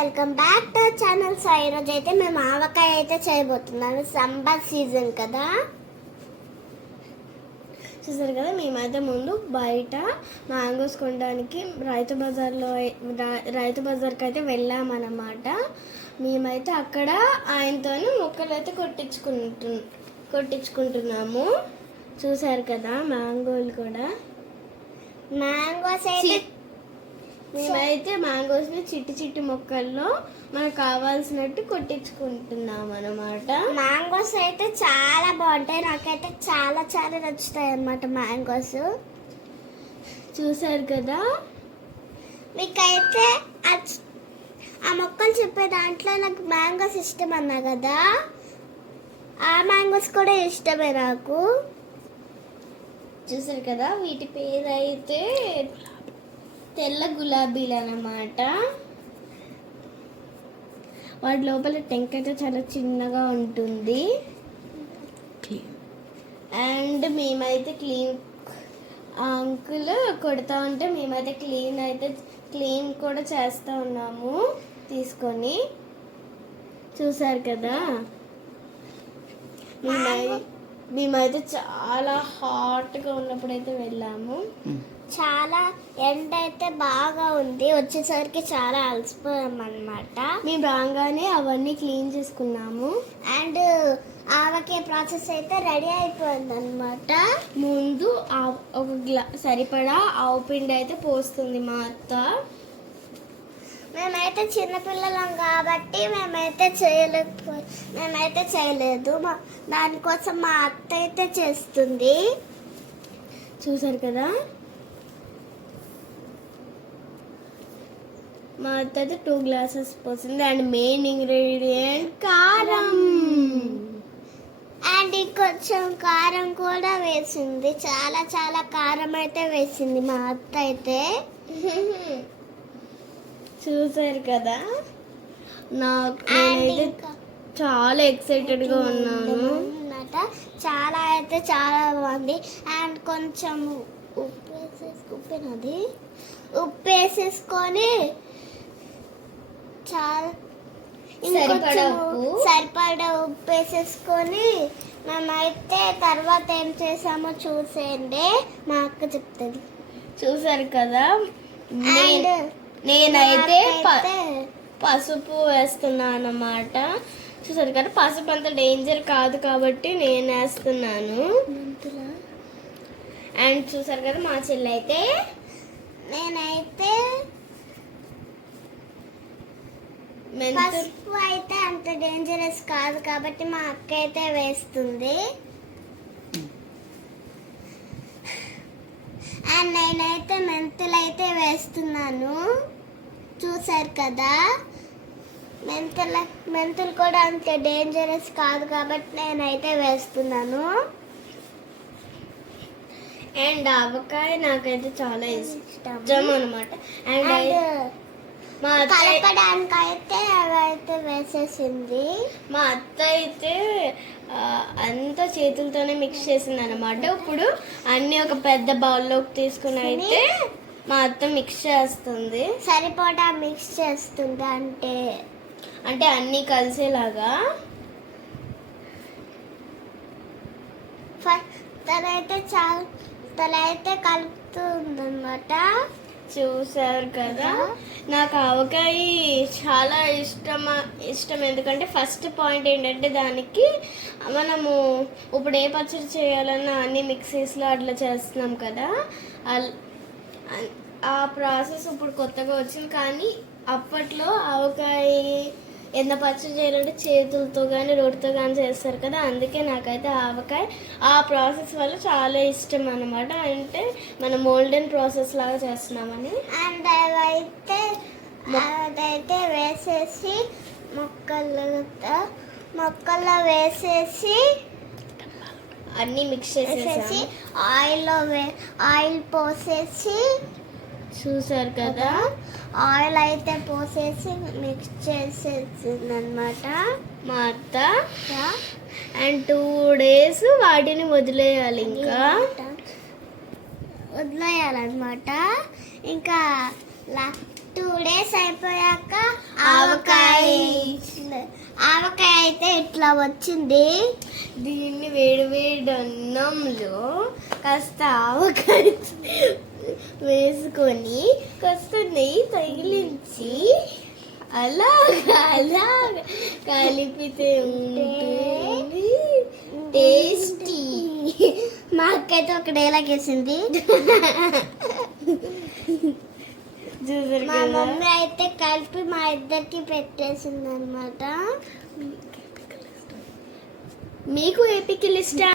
Welcome back to channel. So ఈరోజు అయితే మేము ఆవకాయ అయితే చేయబోతున్నాను. సమ్మర్ సీజన్ కదా, చూసారు కదా. మేమైతే ముందు బయట మ్యాంగోస్ కొనడానికి రైతు బజార్కి అయితే వెళ్ళామన్నమాట. మేమైతే అక్కడ ఆయనతో మొక్కలు అయితే కొట్టించుకుంటున్నాము. చూసారు కదా మ్యాంగోలు కూడా. మేమైతే మ్యాంగోస్ని చిట్టి మొక్కల్లో మనకు కావాల్సినట్టు కొట్టించుకుంటున్నాం అన్నమాట. మ్యాంగోస్ అయితే చాలా బాగుంటాయి, నాకైతే చాలా నచ్చుతాయి అన్నమాట మ్యాంగోస్. చూసారు కదా. మీకైతే ఆ మొక్కలు చెప్పే దాంట్లో నాకు మ్యాంగోస్ ఇష్టం అన్నా కదా, ఆ మ్యాంగోస్ కూడా ఇష్టమే నాకు. చూసారు కదా, వీటి పేరు అయితే తెల్ల గులాబీలు అన్నమాట. వాటి లోపల టెంక్ అయితే చాలా చిన్నగా ఉంటుంది. అండ్ మేమైతే అంకుల్ కొడతా ఉంటే మేమైతే క్లీన్ కూడా చేస్తూ ఉన్నాము తీసుకొని. చూసారు కదా. మేమైతే చాలా హాట్గా ఉన్నప్పుడైతే వెళ్ళాము. చాలా ఎండ అయితే బాగా ఉంది, వచ్చేసరికి చాలా అలసిపోయాం అన్నమాట. మేము రాగానే అవన్నీ క్లీన్ చేసుకున్నాము. అండ్ ఆవకాయ ప్రాసెస్ అయితే రెడీ అయిపోయింది అనమాట. ముందు ఒక సరిపడా ఆవు పిండి అయితే పోస్తుంది మా అత్త. మేమైతే చిన్నపిల్లలం కాబట్టి మేమైతే చేయలేదు. దానికోసం మా అత్త అయితే చేస్తుంది. చూసారు కదా. మా అత్త అయితే 2 గ్లాసెస్ పోసింది. అండ్ మెయిన్ ఇంగ్రీడియంట్ కారం. అండ్ ఇంకొంచెం కారం కూడా వేసింది. చాలా కారం అయితే వేసింది మా అత్త అయితే. చూసారు కదా. నేనైతే చాలా ఎక్సైటెడ్గా ఉన్నాను. చాలా బాగుంది. అండ్ కొంచెం ఉప్పు వేసేసుకొని సరిపడా ఉప్పు వేసేసుకొని మేమైతే తర్వాత ఏం చేసామో చూసేయండి, మా అక్క చెప్తుంది. చూసారు కదా. నేనైతే పసుపు వేస్తున్నాను అన్నమాట. చూసారు కదా. పసుపు అంత డేంజర్ కాదు కాబట్టి నేను వేస్తున్నాను. అండ్ చూసారు కదా మా చెల్లి అయితే. నేనైతే పసుపు అయితే అంత డేంజరస్ కాదు కాబట్టి మా అక్క అయితే వేస్తుంది. అండ్ నేనైతే మెంతులు అయితే వేస్తున్నాను. చూసారు కదా. మెంతులు కూడా అంత డేంజరస్ కాదు కాబట్టి నేనైతే వేస్తున్నాను. అండ్ ఆవకాయ నాకైతే చాలా ఇష్టం అన్నమాట. అండ్ కలపడానికి అయితే అవైతే వేసేసింది. మా అత్త అయితే అంతా చేతులతోనే మిక్స్ చేసింది అనమాట. ఇప్పుడు అన్ని ఒక పెద్ద బౌల్లోకి తీసుకుని అయితే మా అత్త మిక్స్ చేస్తుంది. సరిపడా మిక్స్ చేస్తుంది అంటే అన్నీ కలిసేలాగా. తనైతే కలుపుతుందన్నమాట. చూసారు కదా. నాకు ఆవకాయ చాలా ఇష్టం. ఎందుకంటే ఫస్ట్ పాయింట్ ఏంటంటే దానికి మనము ఇప్పుడు ఏ పచ్చడి చేయాలన్నా అన్ని మిక్సీస్లో అట్లా చేస్తున్నాం కదా, ఆ ప్రాసెస్ ఇప్పుడు కొత్తగా వచ్చింది. కానీ అప్పట్లో ఆవకాయ ఎంత పచ్చడి చేయాలంటే చేతులతో కానీ రోటితో కానీ చేస్తారు కదా. అందుకే నాకైతే ఆవకాయ ఆ ప్రాసెస్ వల్ల చాలా ఇష్టం అన్నమాట. అంటే మనం మోల్డెన్ ప్రాసెస్ లాగా చేస్తున్నామని. అండ్ అదైతే వేసేసి మొక్కల్లో వేసేసి అన్నీ మిక్స్ చేసేసి ఆయిల్ పోసేసి. చూసారు కదా. ఆయిల్ అయితే పోసేసి మిక్స్ చేసేసింది అనమాట మా అత్త. అండ్ 2 days వాటిని వదిలేయాలన్నమాట. ఇంకా 2 days అయిపోయాక ఆవకాయ అయితే ఇట్లా వచ్చింది. దీన్ని వేడి వేడి అన్నంలో కాస్త ఆవకాయ వేసుకొని కాస్త నెయ్యి తగిలించి అలాగా కలిపితే ఉంటుంది టేస్టీ. మా అక్క అయితే ఒక డైలాగ్ వేసింది. మా మమ్మీ అయితే కలిపి మా ఇద్దరికి పెట్టేసింది అనమాట. మీకు ఏ పికిల్ ఇష్టం?